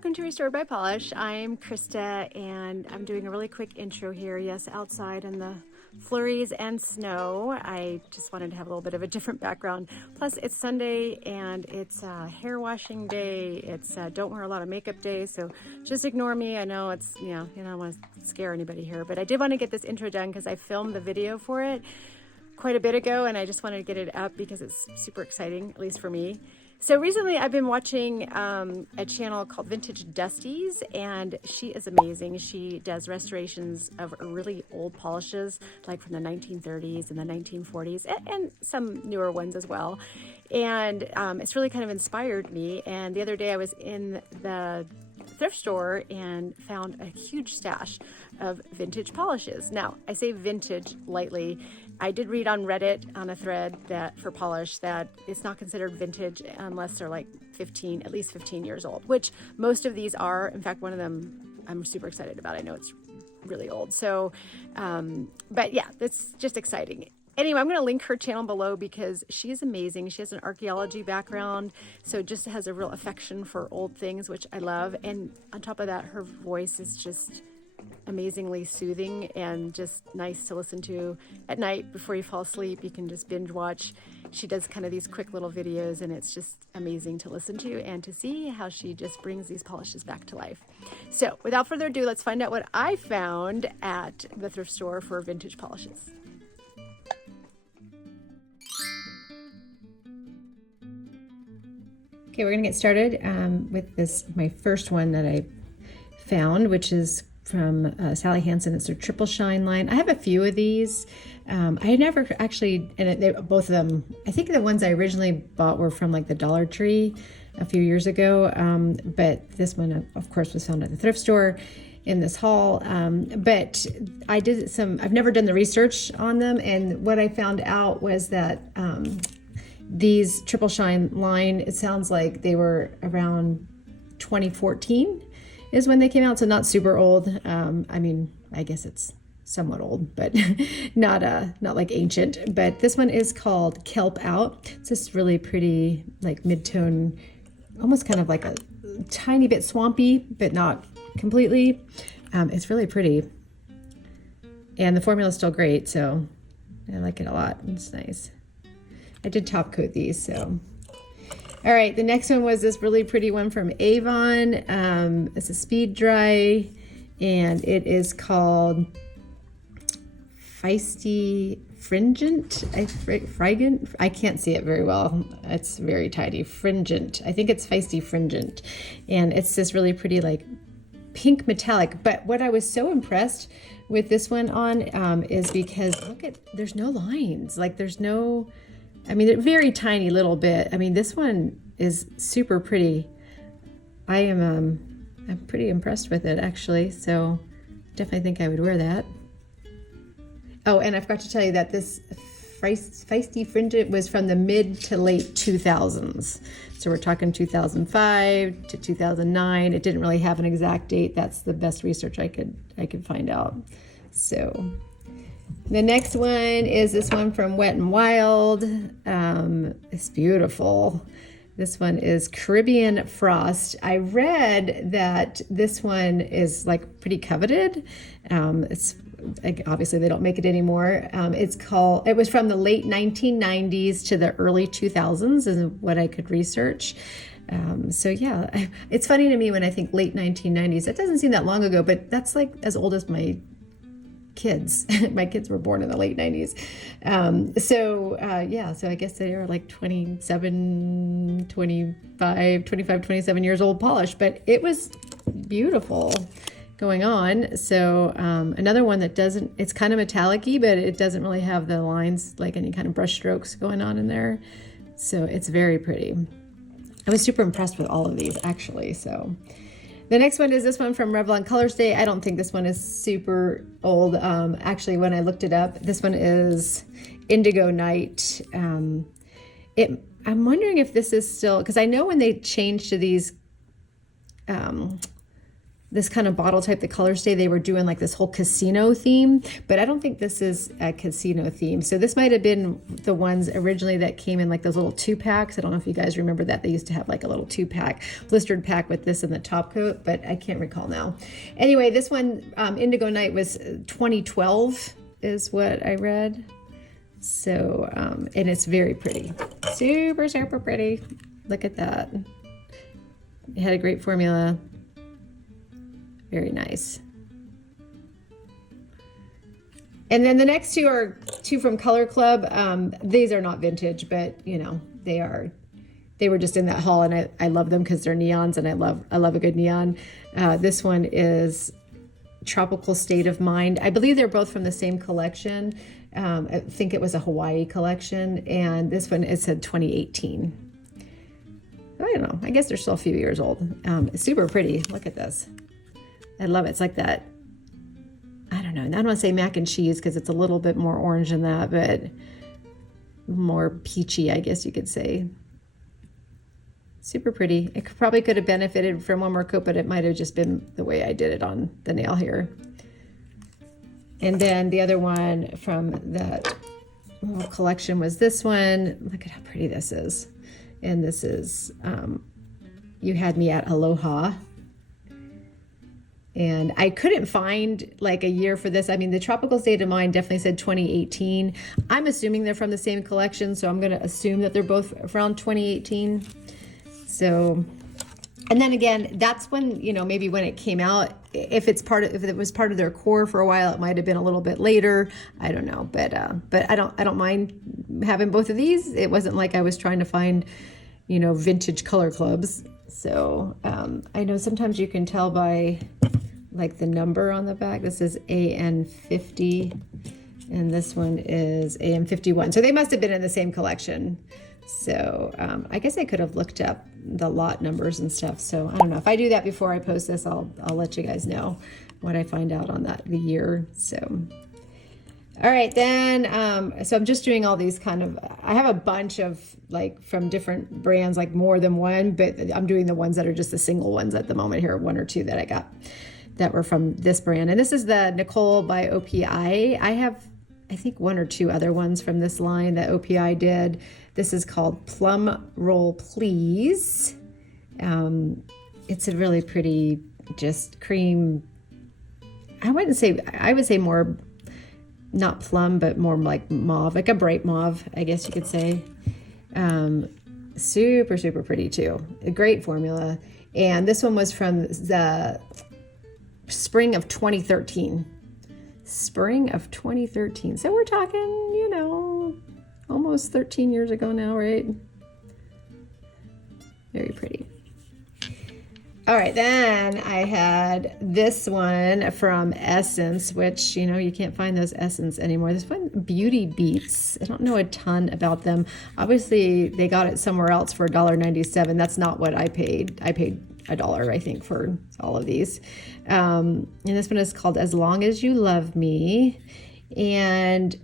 welcome to Restored by Pahlish. I'm Krista and I'm doing a really quick intro here. Yes, outside in the flurries and snow. I just wanted to have a little bit of a different background. Plus it's Sunday and it's hair washing day. It's don't wear a lot of makeup day, so just ignore me. I know it's, you know, I don't want to scare anybody here, but I did want to get this intro done because I filmed the video for it quite a bit ago and I just wanted to get it up because it's super exciting, at least for me. So recently I've been watching a channel called Vintage Dusties, and she is amazing. She does restorations of really old polishes, like from the 1930s and the 1940s, and some newer ones as well. And it's really kind of inspired me. And the other day I was in the thrift store and found a huge stash of vintage polishes. Now, I say vintage lightly. I did read on Reddit on a thread that for polish that it's not considered vintage unless they're like at least 15 years old, which most of these are. In fact, one of them I'm super excited about. I know it's really old. So, but yeah, that's just exciting. Anyway, I'm going to link her channel below because she is amazing. She has an archaeology background, so just has a real affection for old things, which I love. And on top of that, her voice is just amazingly soothing and just nice to listen to at night before you fall asleep. You can just binge watch. She does kind of these quick little videos, and it's just amazing to listen to and to see how she just brings these polishes back to life. So without further ado, let's find out what I found at the thrift store for vintage polishes. Okay, we're gonna get started with this, my first one that I found, which is from Sally Hansen. It's their Triple Shine line. I have a few of these. I never actually, and both of them, I think the ones I originally bought were from like the Dollar Tree a few years ago. But this one, of course, was found at the thrift store in this haul. But I've never done the research on them. And what I found out was that these Triple Shine line, it sounds like they were around 2014 is when they came out, so not super old. I mean, I guess it's somewhat old, but not like ancient. But this one is called Kelp Out. It's this really pretty, like mid-tone, almost kind of like a tiny bit swampy, but not completely. It's really pretty, and the formula is still great, so I like it a lot. It's nice. I did top coat these, so. All right, the next one was this really pretty one from Avon. It's a speed dry, and it is called Feisty Fringant. I can't see it very well. It's very tiny. Fringant. I think it's Feisty Fringant, and it's this really pretty like pink metallic. But what I was so impressed with this one on is because there's no lines. Like there's no. I mean, they're very tiny little bit. I mean, this one is super pretty. I'm pretty impressed with it actually. So definitely think I would wear that. Oh, and I forgot to tell you that this Feisty Fringant was from the mid to late 2000s. So we're talking 2005 to 2009. It didn't really have an exact date. That's the best research I could find out. So. The next one is this one from Wet n Wild. It's beautiful. This one is Caribbean Frost. I read that this one is like pretty coveted. It's like, obviously they don't make it anymore. It was from the late 1990s to the early 2000s is what I could research. So yeah, it's funny to me when I think late 1990s. That doesn't seem that long ago, but that's like as old as my kids. My kids were born in the late 90s. So I guess they are like 25, 27 years old polish, but it was beautiful going on. So another one that it's kind of metallic-y, but it doesn't really have the lines, like any kind of brush strokes going on in there. So it's very pretty. I was super impressed with all of these actually. So the next one is this one from Revlon Colorstay. I don't think this one is super old. Actually, when I looked it up, this one is Indigo Night. I'm wondering if this is still, because I know when they changed to these this kind of bottle type, the Colorstay, they were doing like this whole casino theme, but I don't think this is a casino theme. So this might have been the ones originally that came in like those little 2-packs. I don't know if you guys remember that. They used to have like a little 2-pack, blistered pack with this in the top coat, but I can't recall now. Anyway, this one, Indigo Night, was 2012 is what I read. So, and it's very pretty. Super, super pretty. Look at that. It had a great formula. Very nice. And then the next two are two from Color Club. These are not vintage, but you know, they were just in that haul, and I love them because they're neons, and I love a good neon. This one is Tropical State of Mind. I believe they're both from the same collection. I think it was a Hawaii collection, and this one, it said 2018. I don't know. I guess they're still a few years old. It's super pretty. Look at this. I love it. It's like that, I don't know. I don't want to say mac and cheese because it's a little bit more orange than that, but more peachy, I guess you could say. Super pretty. It probably could have benefited from one more coat, but it might have just been the way I did it on the nail here. And then the other one from that little collection was this one. Look at how pretty this is. And this is You Had Me at Aloha. And I couldn't find like a year for this. I mean, the Tropical State of Mind definitely said 2018. I'm assuming they're from the same collection, so I'm going to assume that they're both around 2018. So, and then again, that's when, you know, maybe when it came out. If it was part of their core for a while, it might have been a little bit later. I don't know, but I don't mind having both of these. It wasn't like I was trying to find, you know, vintage color clubs. So I know sometimes you can tell by like the number on the back. This is AN50 and this one is AM51. So they must have been in the same collection. So I guess I could have looked up the lot numbers and stuff. So I don't know. If I do that before I post this, I'll let you guys know what I find out on that, the year. So all right, then, so I'm just doing all these kind of, I have a bunch of like from different brands, like more than one, but I'm doing the ones that are just the single ones at the moment here, one or two that I got that were from this brand. And this is the Nicole by OPI. I have, I think, one or two other ones from this line that OPI did. This is called Plumroll Please. It's a really pretty, just cream. I would say more, not plum, but more like mauve, like a bright mauve, I guess you could say. Super, super pretty too. A great formula. And this one was from the spring of 2013. Spring of 2013. So we're talking, you know, almost 13 years ago now, right? Very pretty. All right, then I had this one from Essence, which, you know, you can't find those Essence anymore. This one, Beauty Beats. I don't know a ton about them. Obviously, they got it somewhere else for $1.97. That's not what I paid. I paid $1, I think, for all of these. And this one is called As Long As You Love Me. And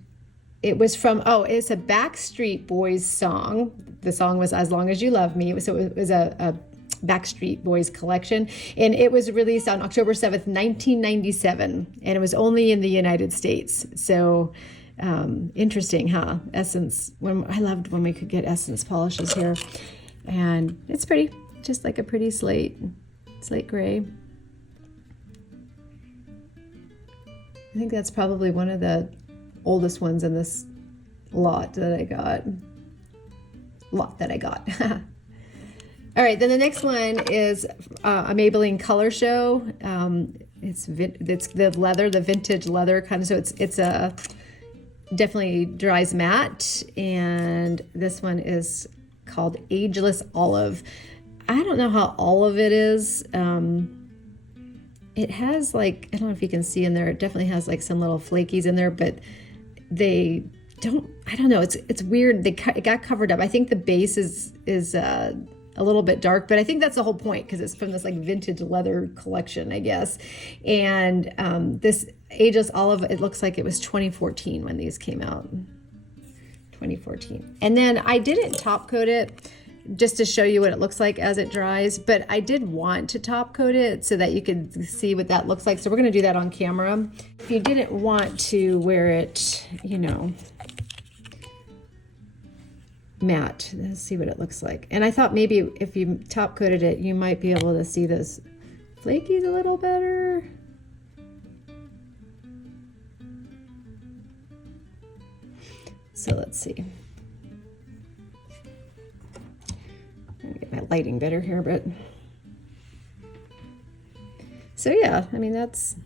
it was from, it's a Backstreet Boys song. The song was As Long As You Love Me. So it was a Backstreet Boys collection, and it was released on October 7th, 1997, and it was only in the United States. So interesting, huh? Essence. I loved when we could get Essence polishes here, and it's pretty, just like a pretty slate gray. I think that's probably one of the oldest ones in this lot that I got. All right, then the next one is a Maybelline Color Show. It's the leather, the vintage leather kind of. So it's a definitely dries matte, and this one is called Ageless Olive. I don't know how olive it is. It has like, I don't know if you can see in there. It definitely has like some little flakies in there, but they don't. I don't know. It's weird. It got covered up. I think the base is a little bit dark, but I think that's the whole point because it's from this like vintage leather collection, I guess. And this Ageless Olive, it looks like it was 2014 when these came out. 2014. And then I didn't top coat it. just to show you what it looks like as it dries, but I did want to top coat it so that you could see what that looks like. So we're gonna do that on camera. If you didn't want to wear it, you know, matte, let's see what it looks like. And I thought maybe if you top coated it, you might be able to see those flakies a little better. So let's see. I'm gonna get my lighting better here, but so yeah, I mean, that's,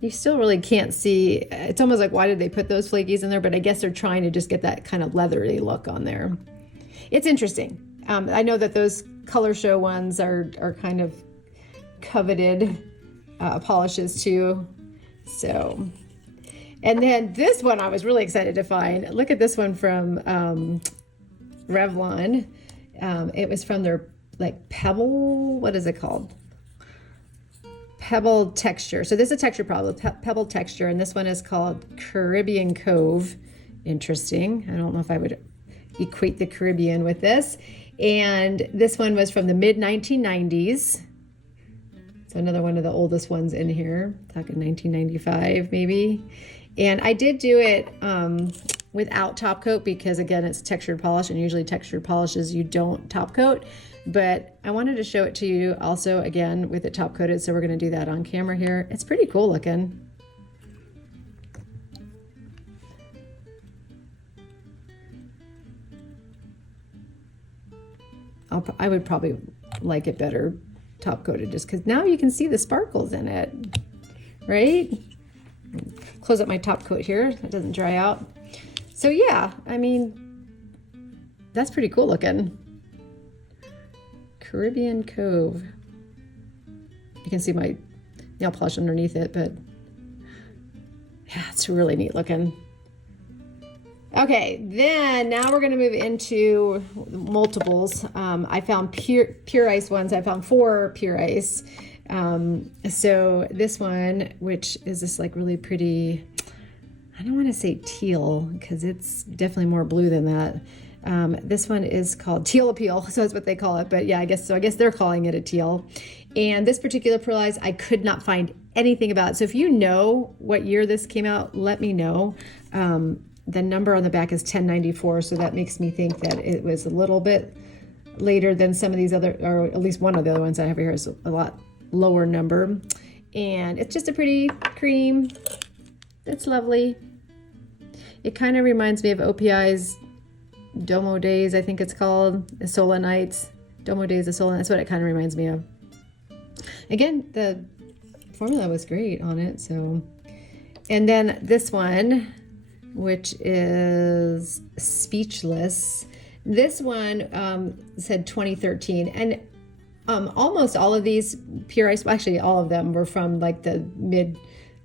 you still really can't see. It's almost like, why did they put those flakies in there? But I guess they're trying to just get that kind of leathery look on there. It's interesting. I know that those color show ones are kind of coveted polishes too. So, and then this one I was really excited to find. Look at this one from Revlon. It was from their like pebble, what is it called? Pebble texture. So this is a texture problem, pebble texture, and this one is called Caribbean Cove. Interesting. I don't know if I would equate the Caribbean with this. And this one was from the mid 1990s. So another one of the oldest ones in here, talking 1995 maybe. And I did do it without top coat because again, it's textured polish, and usually textured polishes you don't top coat. But I wanted to show it to you also again with it top coated, so we're going to do that on camera here. It's pretty cool looking. I would probably like it better top coated just because now you can see the sparkles in it, right? Close up my top coat here, that doesn't dry out. So yeah, I mean, that's pretty cool looking. Caribbean Cove. You can see my nail polish underneath it, but yeah, it's really neat looking. Okay, then now we're gonna move into multiples. I found pure ice ones. I found 4 pure ice. So this one, which is this like really pretty, I don't want to say teal because it's definitely more blue than that. This one is called Teal Appeal, so that's what they call it. But yeah, I guess they're calling it a teal. And this particular Pearl Ice, I could not find anything about it. So if you know what year this came out, let me know. The number on the back is 1094, so that makes me think that it was a little bit later than some of these other, or at least one of the other ones I have here is a lot lower number. And it's just a pretty cream. It's lovely. It kind of reminds me of OPI's Domo Days, I think it's called, Isola Nights. Domo Days, Isola, that's what it kind of reminds me of. Again, the formula was great on it, so. And then this one, which is Speechless. This one said 2013, and almost all of these pure ice, well, actually all of them were from like the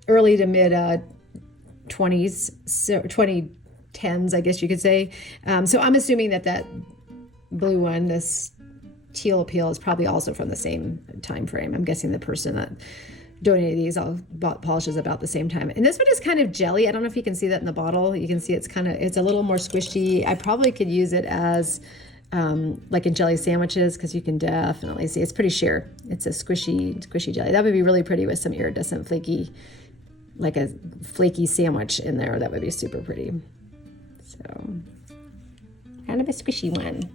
early to mid 20s, so 2010s, I guess you could say. So I'm assuming that blue one, this Teal Appeal, is probably also from the same time frame. I'm guessing the person that donated these all bought polishes about the same time. And this one is kind of jelly. I don't know if you can see that in the bottle. You can see it's a little more squishy. I probably could use it as like in jelly sandwiches, because you can definitely see it's pretty sheer. It's a squishy jelly. That would be really pretty with some iridescent flaky, like a flaky sandwich in there. That would be super pretty. So kind of a squishy one.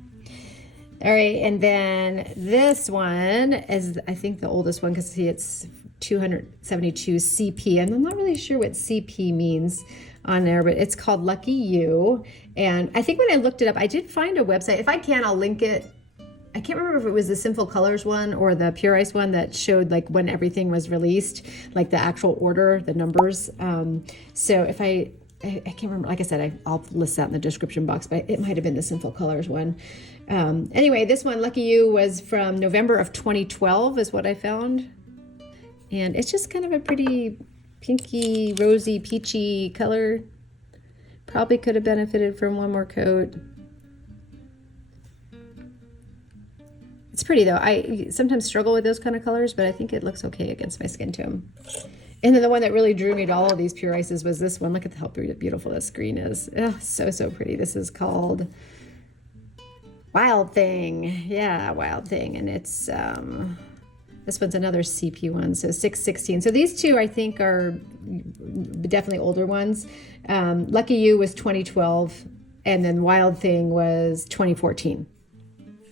All right, and then this one is, I think, the oldest one, because see, it's 272 CP, and I'm not really sure what CP means on there, but it's called Lucky You. And I think when I looked it up, I did find a website. If I can, I'll link it. I can't remember if it was the Sinful Colors one or the Pure Ice one that showed like when everything was released, like the actual order, the numbers. So if I can't remember, like I said, I'll list that in the description box, but it might have been the Sinful Colors one. Anyway, this one, Lucky You, was from November of 2012 is what I found. And it's just kind of a pretty pinky, rosy, peachy color. Probably could have benefited from one more coat. It's pretty though. I sometimes struggle with those kind of colors, but I think it looks okay against my skin tone. And then the one that really drew me to all of these pure ices was this one. Look at how beautiful this green is. Oh, so pretty. This is called, Wild Thing. Yeah, Wild Thing. And it's, this one's another CP one, so 616. So these two I think are definitely older ones. Lucky You was 2012, and then Wild Thing was 2014.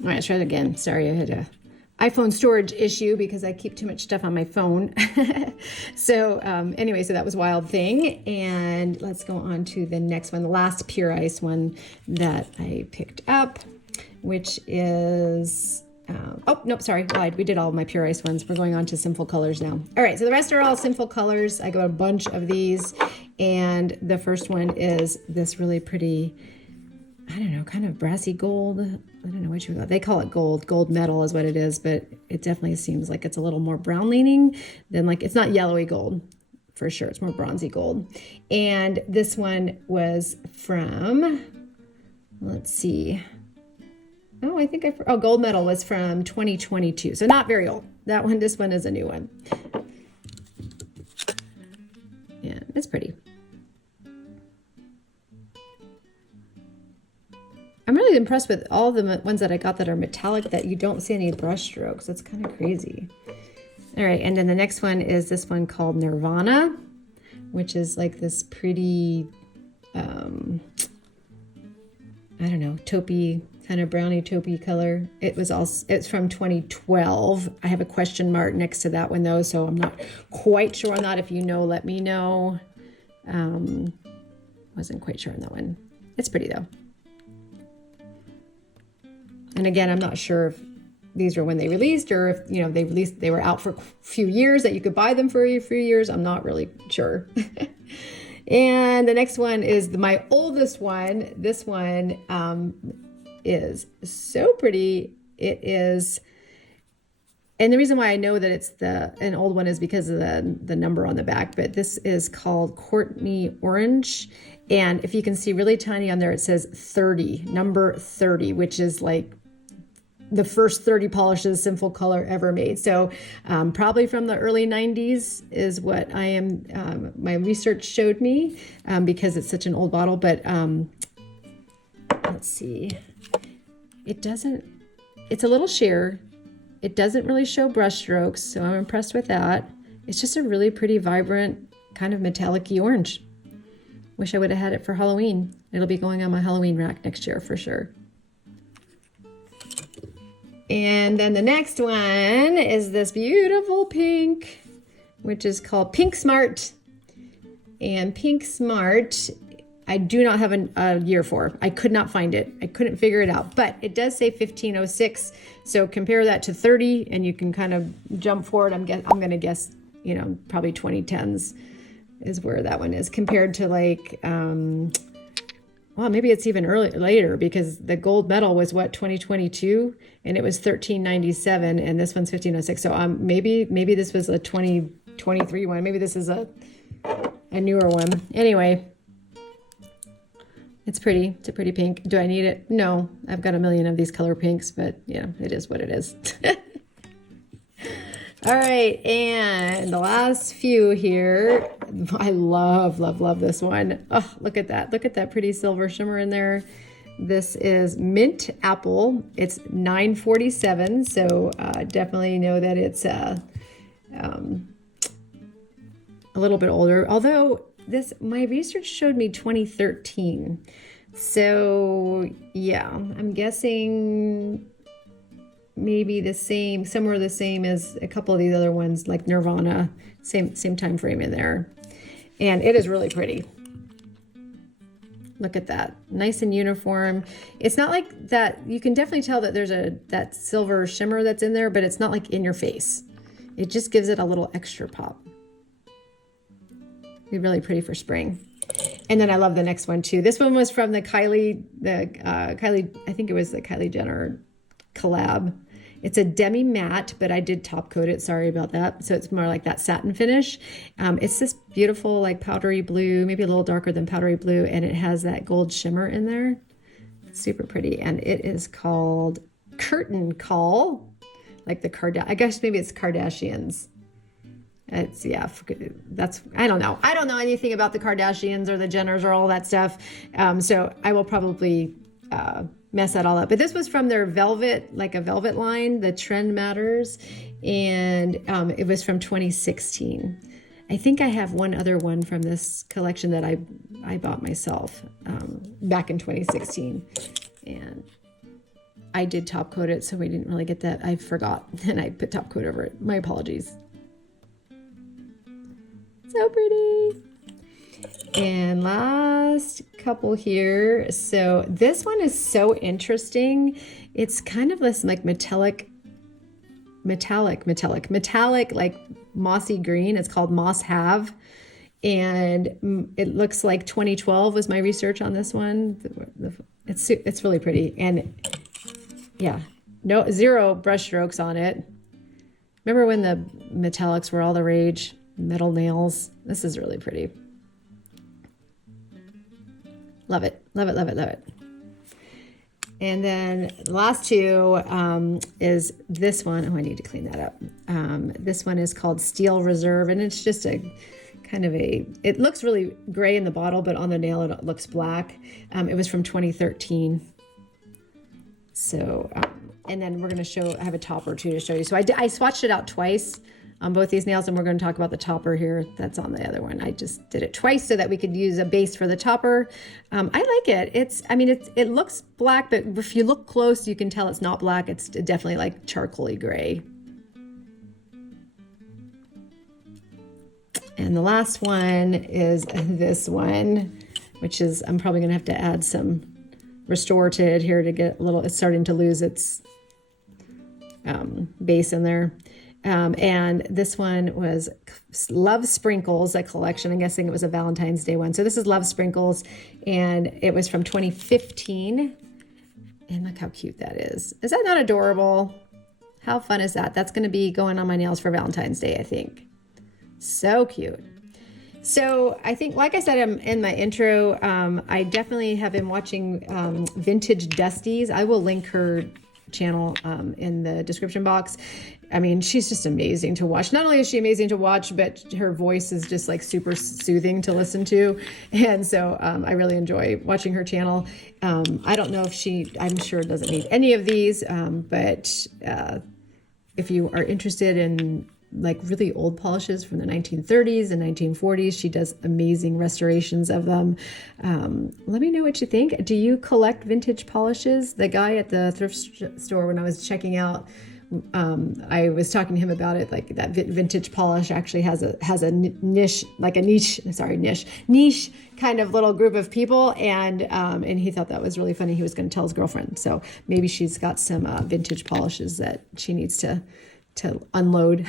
All right, let's try it again. Sorry, I had a iPhone storage issue because I keep too much stuff on my phone. So anyway, so that was Wild Thing. And let's go on to the next one, the last Pure Ice one that I picked up, which is... oh, nope, sorry, lied. We did all of my Pure Ice ones. We're going on to Sinful Colors now. All right, so the rest are all Sinful Colors. I got a bunch of these. And the first one is this really pretty, I don't know, kind of brassy gold. I don't know what you call it. They call it gold. Gold metal is what it is, but it definitely seems like it's a little more brown leaning than like, it's not yellowy gold for sure. It's more bronzy gold. And this one was from, let's see. Oh, I think Gold Medal was from 2022. So not very old. That one, this one is a new one. Yeah, it's pretty. I'm really impressed with all the ones that I got that are metallic that you don't see any brush strokes. That's kind of crazy. All right, and then the next one is this one called Nirvana, which is like this pretty, I don't know, taupey, kind of brownie taupey color. It's from 2012. I have a question mark next to that one though, so I'm not quite sure on that. If you know, let me know. Wasn't quite sure on that one. It's pretty though. And again, I'm not sure if these were when they released or if, you know, they were out for a few years that you could buy them for a few years. I'm not really sure. And the next one is my oldest one. This one is so pretty. It is, and the reason why I know that it's an old one is because of the number on the back, but this is called Courtney Orange. And if you can see really tiny on there, it says 30, number 30, which is like the first 30 polishes Sinful Color ever made. So probably from the early 90s is what I am, my research showed me because it's such an old bottle. But let's see, it's a little sheer. It doesn't really show brush strokes, so I'm impressed with that. It's just a really pretty, vibrant, kind of metallic-y orange. Wish I would have had it for Halloween. It'll be going on my Halloween rack next year for sure. And then the next one is this beautiful pink, which is called Pink Smart. And Pink Smart, I do not have a year for. I could not find it. I couldn't figure it out. But it does say 1506. So compare that to 30, and you can kind of jump forward. I'm going to guess, you know, probably 2010s is where that one is compared to like, well, maybe it's even later because the gold medal was what, 2022, and it was 1397, and this one's 1506. So maybe this was a 2023 one. Maybe this is a newer one. Anyway, it's pretty. It's a pretty pink. Do I need it? No, I've got a million of these color pinks, but yeah, it is what it is. All right, and the last few here. I love this one. Oh, look at that. Look at that pretty silver shimmer in there. This is Mint Apple. It's $9.47, so definitely know that it's a little bit older. Although my research showed me 2013. So yeah, I'm guessing maybe somewhere the same as a couple of these other ones like Nirvana, same time frame in there. And it is really pretty. Look at that, nice and uniform. It's not like that, you can definitely tell that there's that silver shimmer that's in there, but it's not like in your face. It just gives it a little extra pop. Be really pretty for spring. And then I love the next one too. This one was from the Kylie, I think it was the Kylie Jenner collab. It's a demi matte, but I did top coat it. Sorry about that. So it's more like that satin finish. It's this beautiful, like powdery blue, maybe a little darker than powdery blue, and it has that gold shimmer in there. It's super pretty, and it is called Curtain Call, like the I guess maybe it's Kardashians. It's I don't know. I don't know anything about the Kardashians or the Jenners or all that stuff. So I will probably mess that all up. But this was from their velvet, like a velvet line, the Trend Matters. And it was from 2016. I think I have one other one from this collection that I bought myself back in 2016. And I did top coat it, so we didn't really get that. I forgot, and I put top coat over it. My apologies. So pretty. And last couple here. So this one is so interesting. It's kind of this like metallic, like mossy green. It's called Moss Have. And it looks like 2012 was my research on this one. It's really pretty. And yeah, zero brush strokes on it. Remember when the metallics were all the rage? Metal nails. This is really pretty. Love it, love it, love it, love it. And then the last two is this one. Oh, I need to clean that up. This one is called Steel Reserve, and it's just a kind of it looks really gray in the bottle, but on the nail it looks black. It was from 2013. So, and then we're going to I have a topper too to show you. So I swatched it out twice on both these nails, and we're going to talk about the topper here. That's on the other one. I just did it twice so that we could use a base for the topper. I like it. It looks black, but if you look close, you can tell it's not black. It's definitely like charcoaly gray. And the last one is this one, which is, I'm probably going to have to add some Restore to it here to get a little, it's starting to lose its base in there. And this one was Love Sprinkles, a collection. I'm guessing it was a Valentine's Day one. So this is Love Sprinkles, and it was from 2015. And look how cute that is. Is that not adorable? How fun is that? That's going to be going on my nails for Valentine's Day, I think. So cute. So I think, like I said in my intro, I definitely have been watching Vintage Dusties. I will link her channel in the description box. I mean, she's just amazing to watch. Not only is she amazing to watch, but her voice is just like super soothing to listen to. And so I really enjoy watching her channel. I don't know if I'm sure doesn't need any of these, but if you are interested in like really old polishes from the 1930s and 1940s, she does amazing restorations of them. Let me know what you think. Do you collect vintage polishes? The guy at the thrift store, when I was checking out, I was talking to him about it, like that vintage polish actually has a niche kind of little group of people, and he thought that was really funny. He was going to tell his girlfriend, so maybe she's got some vintage polishes that she needs to unload.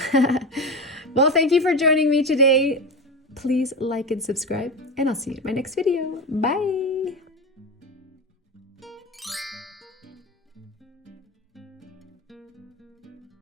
Well, thank you for joining me today. Please like and subscribe, and I'll see you in my next video. Bye.